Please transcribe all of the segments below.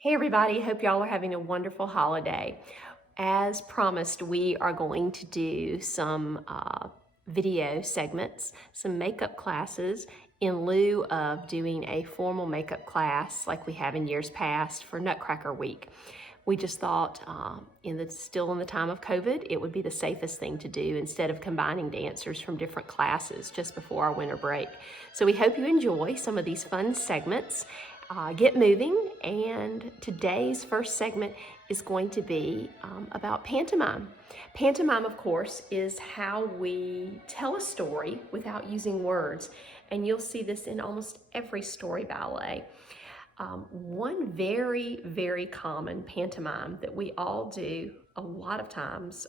Hey everybody, hope y'all are having a wonderful holiday. As promised, we are going to do some video segments, some makeup classes in lieu of doing a formal makeup class like we have in years past for Nutcracker Week. We just thought still in the time of COVID, it would be the safest thing to do instead of combining dancers from different classes just before our winter break. So we hope you enjoy some of these fun segments. Get moving, and today's first segment is going to be about pantomime. Pantomime, of course, is how we tell a story without using words, and you'll see this in almost every story ballet. One very, very common pantomime that we all do a lot of times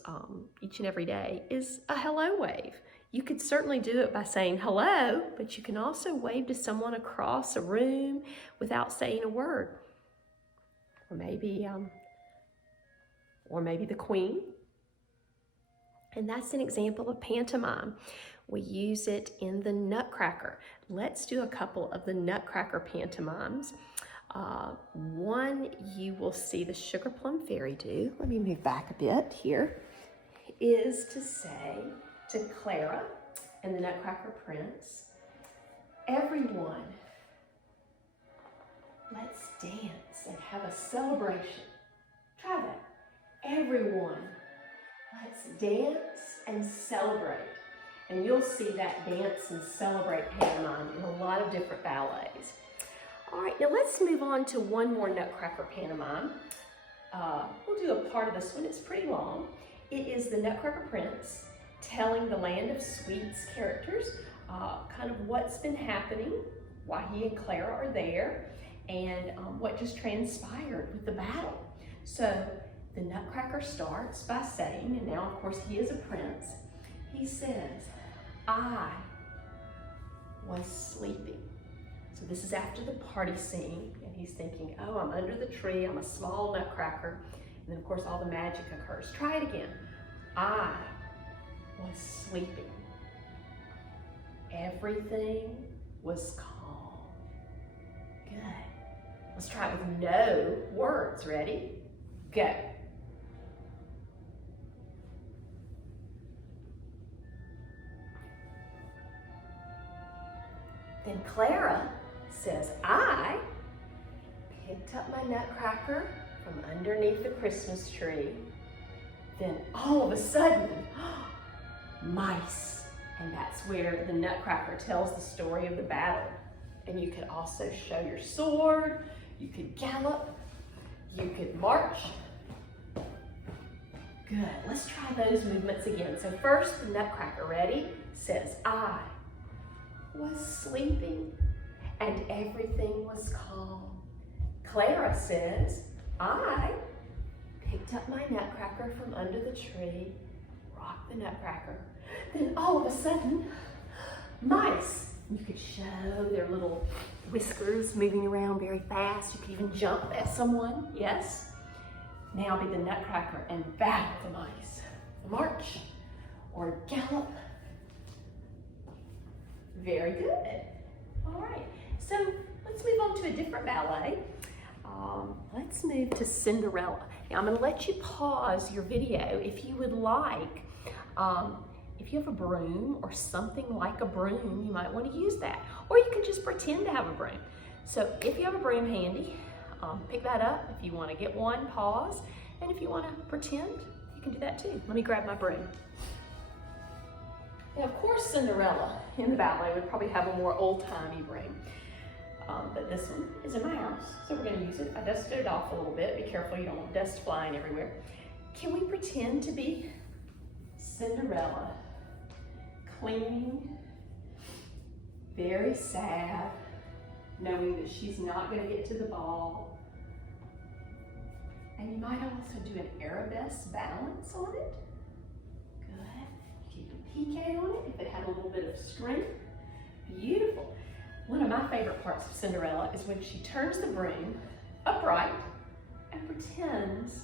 each and every day is a hello wave. You could certainly do it by saying hello, but you can also wave to someone across a room without saying a word. Or maybe the queen. And that's an example of pantomime. We use it in the Nutcracker. Let's do a couple of the Nutcracker pantomimes. One you will see the Sugar Plum Fairy do. Let me move back a bit here. Is to say to Clara and the Nutcracker Prince, everyone, let's dance and have a celebration. Try that. Everyone, let's dance and celebrate. And you'll see that dance and celebrate pantomime in a lot of different ballets. All right, now let's move on to one more Nutcracker pantomime. We'll do a part of this one. It's pretty long. It is the Nutcracker Prince telling the Land of Sweets characters kind of what's been happening, why he and Clara are there, and what just transpired with the battle. So the Nutcracker starts by saying, and now of course he is a prince, he says, I was sleeping. So this is after the party scene, and he's thinking, oh, I'm under the tree, I'm a small nutcracker, and then of course all the magic occurs. Try it again. I was sleeping. Everything was calm. Good. Let's try it with no words. Ready? Go. Then Clara says, I picked up my nutcracker from underneath the Christmas tree. Then all of a sudden, mice. And that's where the Nutcracker tells the story of the battle. And you could also show your sword, you could gallop, you could march. Good, let's try those movements again. So first, the Nutcracker, ready? Says, I was sleeping and everything was calm. Clara says, I picked up my nutcracker from under the tree, rocked the nutcracker. Then all of a sudden, mice. You could show their little whiskers moving around very fast. You could even jump at someone, yes? Now be the nutcracker and battle the mice. March or gallop. Very good. All right, so let's move on to a different ballet. Let's move to Cinderella. Now I'm going to let you pause your video if you would like. If you have a broom or something like a broom, you might want to use that. Or you can just pretend to have a broom. So if you have a broom handy, pick that up. If you want to get one, pause. And if you want to pretend, you can do that too. Let me grab my broom. Now, of course, Cinderella in the ballet would probably have a more old-timey broom. But this one is in my house, so we're going to use it. I dusted it off a little bit. Be careful you don't want dust flying everywhere. Can we pretend to be Cinderella? Clean, very sad, knowing that she's not going to get to the ball. And you might also do an arabesque balance on it. Good. You can piqué on it if it had a little bit of strength. Beautiful. One of my favorite parts of Cinderella is when she turns the broom upright and pretends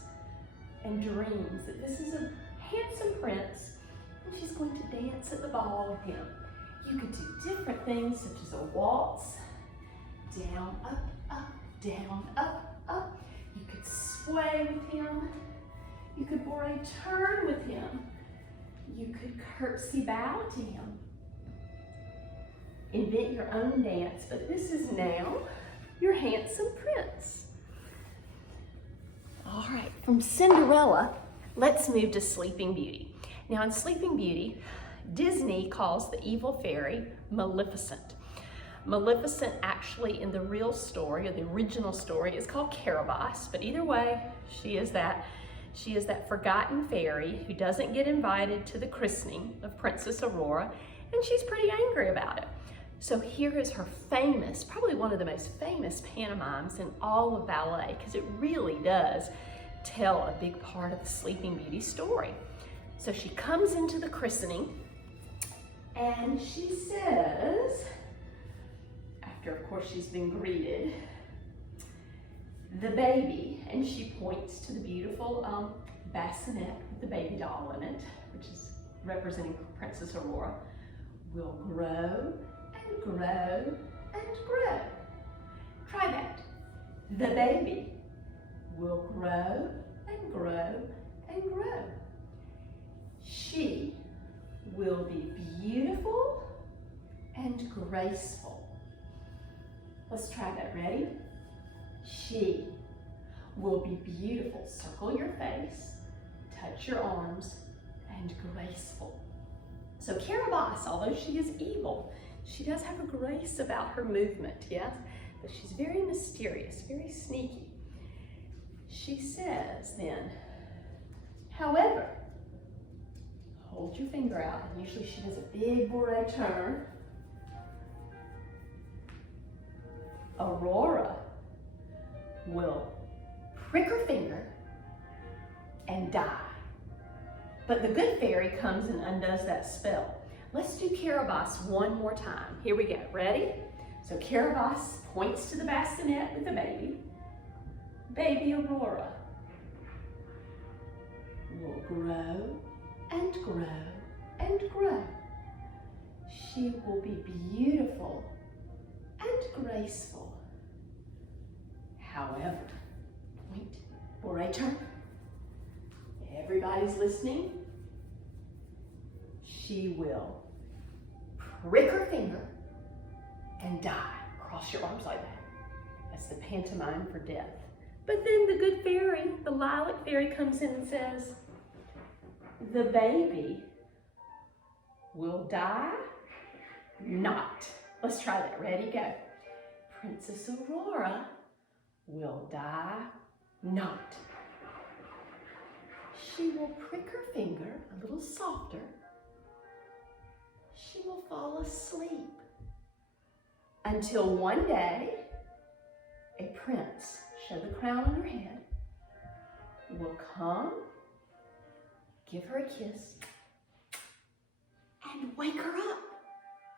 and dreams that this is a handsome prince and she's going to dance at the ball with him. You could do different things such as a waltz, down, up, down, up. sway with him. You could bourrée turn with him. You could curtsy bow to him. Invent your own dance, but this is now your handsome prince. All right, from Cinderella, let's move to Sleeping Beauty. Now in Sleeping Beauty, Disney calls the evil fairy Maleficent. Maleficent actually in the real story, or the original story, is called Carabosse, but either way, she is that forgotten fairy who doesn't get invited to the christening of Princess Aurora, and she's pretty angry about it. So here is her famous, probably one of the most famous pantomimes in all of ballet, because it really does tell a big part of the Sleeping Beauty story. So she comes into the christening and she says, after of course she's been greeted, the baby, and she points to the beautiful bassinet with the baby doll in it, which is representing Princess Aurora, will grow and grow and grow. Try that. The baby will grow and grow and grow. She will be beautiful and graceful. Let's try that. Ready? She will be beautiful. Circle your face, touch your arms, and graceful. So Carabosse, although she is evil, she does have a grace about her movement, yes? But she's very mysterious, very sneaky. She says then, however, hold your finger out, and usually she does a big bourrée turn. Aurora will prick her finger and die. But the good fairy comes and undoes that spell. Let's do Carabosse one more time. Here we go. Ready? So Carabosse points to the bassinet with the baby. Baby Aurora will grow and grow and grow. She will be beautiful and graceful. However, point, bourrée turn. Everybody's listening. She will prick her finger and die. Cross your arms like that. That's the pantomime for death. But then the good fairy, the lilac fairy, comes in and says, the baby will die not. Let's try that. Ready? Go. Princess Aurora will die not. She will prick her finger a little softer. She will fall asleep until one day a prince, show the crown on her head, will come, give her a kiss, and wake her up.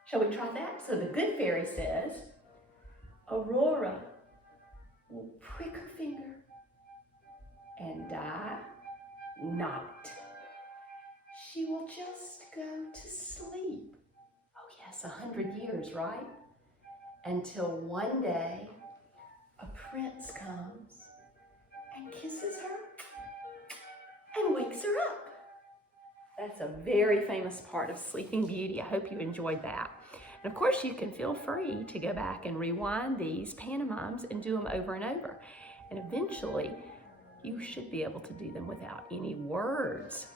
Shall we try that? So the good fairy says, Aurora will prick her finger and die not. She will just go to sleep. Oh yes, 100 years, right? Until one day a prince comes and kisses her and wakes her up. That's a very famous part of Sleeping Beauty. I hope you enjoyed that. And of course, you can feel free to go back and rewind these pantomimes and do them over and over. And eventually, you should be able to do them without any words.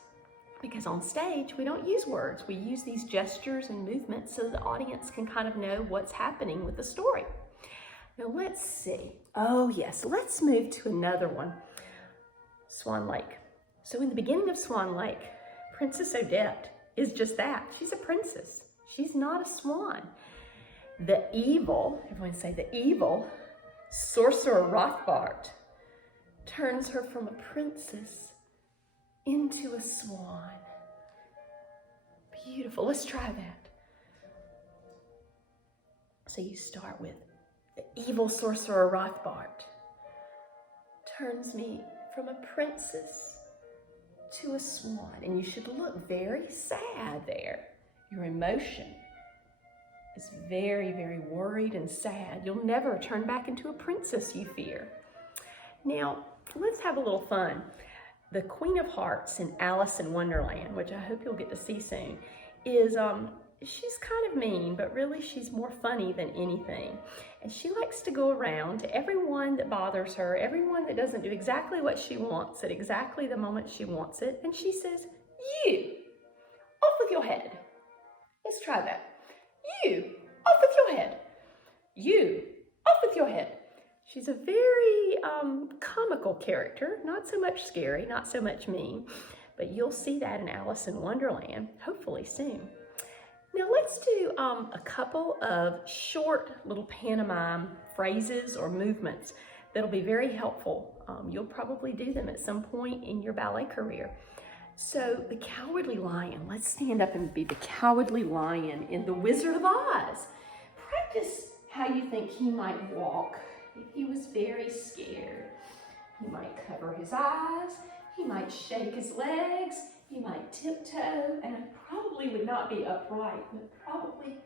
Because on stage, we don't use words. We use these gestures and movements so the audience can kind of know what's happening with the story. Now let's see. Oh yes, let's move to another one. Swan Lake. So in the beginning of Swan Lake, Princess Odette is just that. She's a princess. She's not a swan. The evil, everyone say the evil, sorcerer Rothbart turns her from a princess into a swan. Beautiful. Let's try that. So you start with the evil sorcerer Rothbart turns me from a princess to a swan. And you should look very sad there. Your emotion is very, very worried and sad. You'll never turn back into a princess, you fear. Now, let's have a little fun. The Queen of Hearts in Alice in Wonderland, which I hope you'll get to see soon, is she's kind of mean, but really she's more funny than anything. And she likes to go around to everyone that bothers her, everyone that doesn't do exactly what she wants at exactly the moment she wants it, and she says, "You, off with your head." Let's try that. "You, off with your head. You, off with your head." She's a very comical character, not so much scary, not so much mean, but you'll see that in Alice in Wonderland, hopefully soon. Now let's do a couple of short little pantomime phrases or movements that'll be very helpful. You'll probably do them at some point in your ballet career. So the Cowardly Lion, let's stand up and be the Cowardly Lion in The Wizard of Oz. Practice how you think he might walk if he was very scared. He might cover his eyes, he might shake his legs, he might tiptoe, and it probably would not be upright, but probably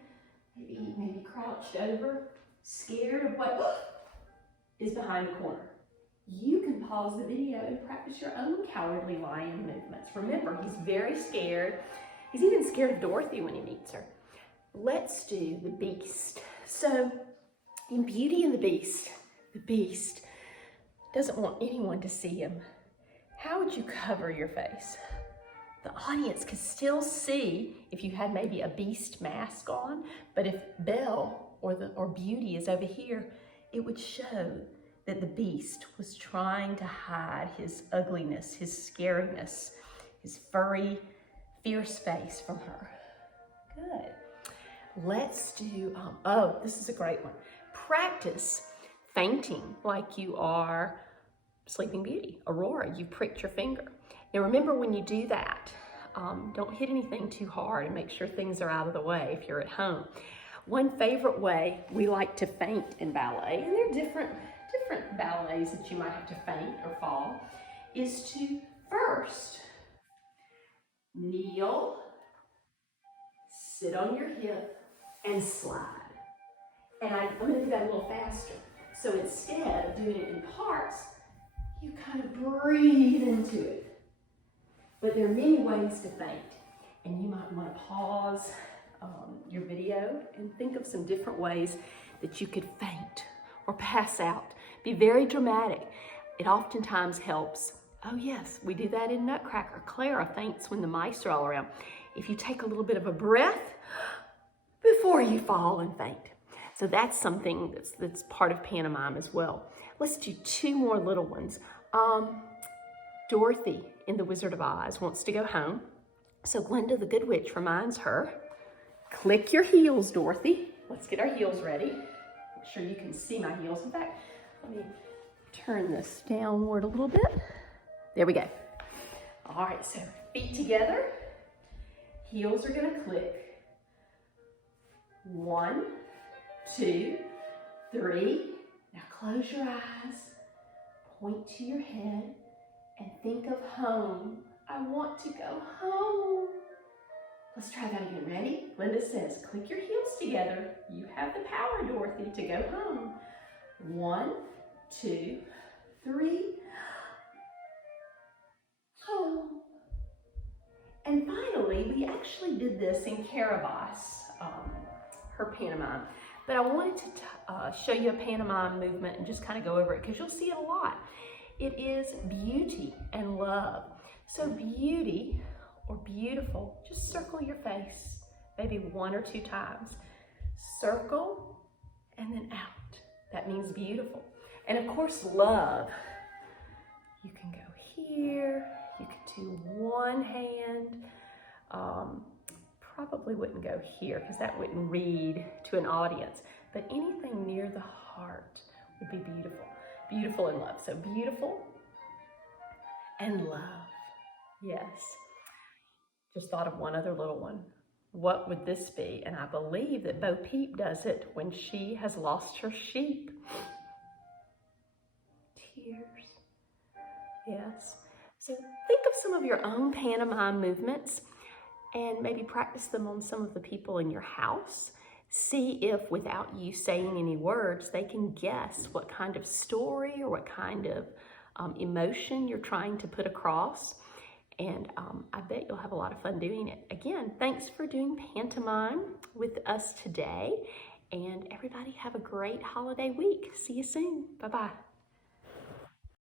maybe crouched over, scared of what is behind the corner. You can pause the video and practice your own Cowardly Lion movements. Remember, he's very scared. He's even scared of Dorothy when he meets her. Let's do the Beast. So, in Beauty and the Beast doesn't want anyone to see him. How would you cover your face? The audience could still see if you had maybe a Beast mask on, but if Belle or Beauty is over here, it would show that the Beast was trying to hide his ugliness, his scariness, his furry, fierce face from her. Good. Let's do, oh, this is a great one. Practice fainting like you are Sleeping Beauty, Aurora. You pricked your finger. Now remember, when you do that, don't hit anything too hard and make sure things are out of the way if you're at home. One favorite way we like to faint in ballet, and there are different ballets that you might have to faint or fall, is to first kneel, sit on your hip, and slide. And I'm going to do that a little faster. So instead of doing it in parts, you kind of breathe into it. But there are many ways to faint, and you might want to pause your video and think of some different ways that you could faint or pass out. Be very dramatic. It oftentimes helps. Oh yes, we do that in Nutcracker. Clara faints when the mice are all around. If you take a little bit of a breath before you fall and faint. So that's something that's part of pantomime as well. Let's do two more little ones. Dorothy in The Wizard of Oz wants to go home. So Glinda the Good Witch reminds her, click your heels, Dorothy. Let's get our heels ready. Make sure you can see my heels. In fact, let me turn this downward a little bit. There we go. All right, so feet together. Heels are gonna click. 1, 2, 3. Now close your eyes, point to your head, and think of home. I want to go home. Let's try that again. Ready? Linda says, click your heels together. You have the power, Dorothy, to go home. 1, 2, 3. Home. And finally, we actually did this in Carabosse, her pantomime. But I wanted to show you a pantomime movement and just kind of go over it because you'll see it a lot. It is beauty and love. So beauty or beautiful, just circle your face maybe 1 or 2 times. Circle and then out. That means beautiful. And of course, love. You can go here. You can do one hand. Probably wouldn't go here because that wouldn't read to an audience. But anything near the heart would be beautiful. Beautiful and love. So beautiful and love. Yes. Just thought of one other little one. What would this be? And I believe that Bo Peep does it when she has lost her sheep. Tears. Yes. So think of some of your own pantomime movements and maybe practice them on some of the people in your house. see if, without you saying any words, they can guess what kind of story or what kind of emotion you're trying to put across. And I bet you'll have a lot of fun doing it. Again, thanks for doing pantomime with us today. And everybody have a great holiday week. See you soon. Bye-bye.